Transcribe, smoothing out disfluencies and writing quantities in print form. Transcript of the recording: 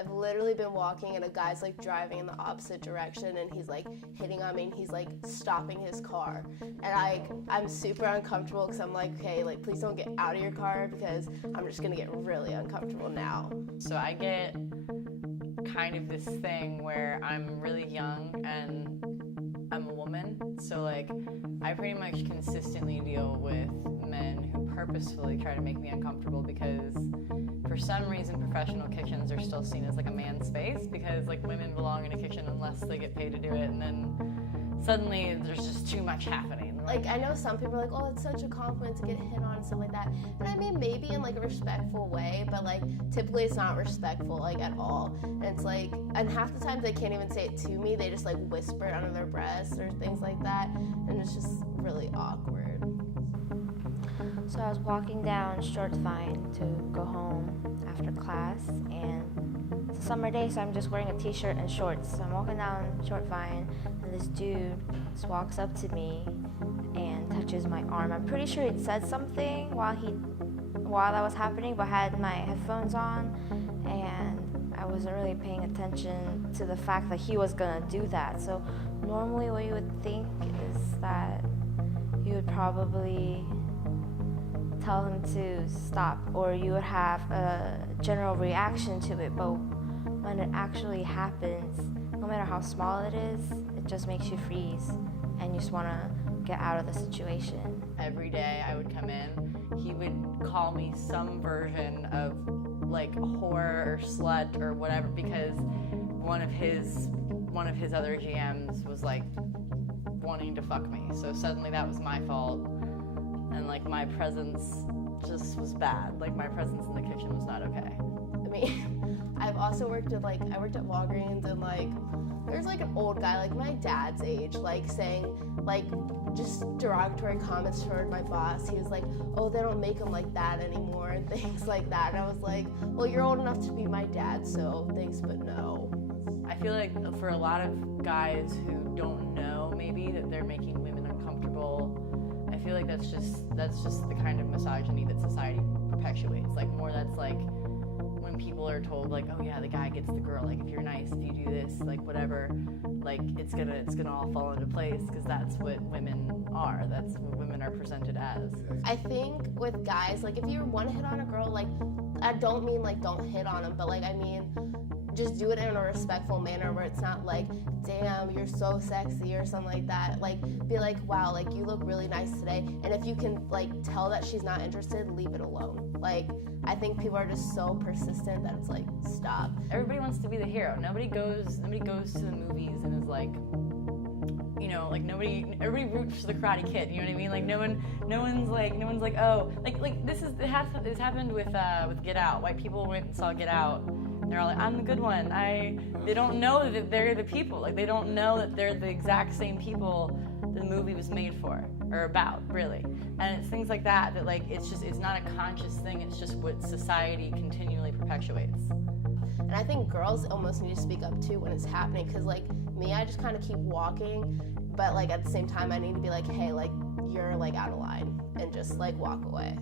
I've literally been walking and a guy's like driving in the opposite direction and he's like hitting on me and he's like stopping his car. And I'm super uncomfortable because I'm like, okay, like please don't get out of your car because I'm just gonna get really uncomfortable now. So I get kind of this thing where I'm really young and I'm a woman. So like I pretty much consistently deal with men who purposefully try to make me uncomfortable because for some reason professional kitchens are still seen as like a man's space because like women belong in a kitchen unless they get paid to do it, and then suddenly there's just too much happening. Like I know some people are like, oh, it's such a compliment to get hit on and stuff like that. And I mean maybe in like a respectful way, but like typically it's not respectful like at all. And it's like, and half the time they can't even say it to me, they just like whisper it under their breath or things like that, and it's just really awkward. So I was walking down Shortvine to go home after class, and it's a summer day, so I'm just wearing a t-shirt and shorts. So I'm walking down Shortvine, and this dude just walks up to me and touches my arm. I'm pretty sure he'd said something while that was happening, but I had my headphones on, and I wasn't really paying attention to the fact that he was gonna do that. So normally what you would think is that you would probably tell him to stop, or you would have a general reaction to it, but when it actually happens, no matter how small it is, it just makes you freeze and you just want to get out of the situation. Every day I would come in, he would call me some version of like whore or slut or whatever because one of his other GMs was like wanting to fuck me, so suddenly that was my fault. And like my presence just was bad. Like my presence in the kitchen was not okay. I mean, I've also worked at I worked at Walgreens, and like there's like an old guy like my dad's age like saying like just derogatory comments toward my boss. He was like, oh, they don't make them like that anymore and things like that. And I was like, well, you're old enough to be my dad, so thanks but no. I feel like for a lot of guys who don't know maybe that they're making women uncomfortable, I feel like that's just the kind of misogyny that society perpetuates. Like more that's like when people are told like, oh yeah, the guy gets the girl. Like if you're nice, if you do this, like whatever, like it's gonna all fall into place because that's what women are. That's what women are presented as. I think with guys, like if you want to hit on a girl, like I don't mean like don't hit on them, but like I mean just do it in a respectful manner where it's not like, damn, you're so sexy or something like that. Like, be like, wow, like you look really nice today. And if you can like tell that she's not interested, leave it alone. Like, I think people are just so persistent that it's like, stop. Everybody wants to be the hero. Nobody goes to the movies and is like, you know, like everybody roots for the Karate Kid. You know what I mean? Like no one's like, oh, like it's happened with Get Out. White people went and saw Get Out. They're all like, I'm the good one. They don't know that they're the people. Like they don't know that they're the exact same people the movie was made for or about, really. And it's things like that that like it's not a conscious thing. It's just what society continually perpetuates. And I think girls almost need to speak up too when it's happening, because like me, I just kind of keep walking, but like at the same time I need to be like, hey, like you're like out of line, and just like walk away.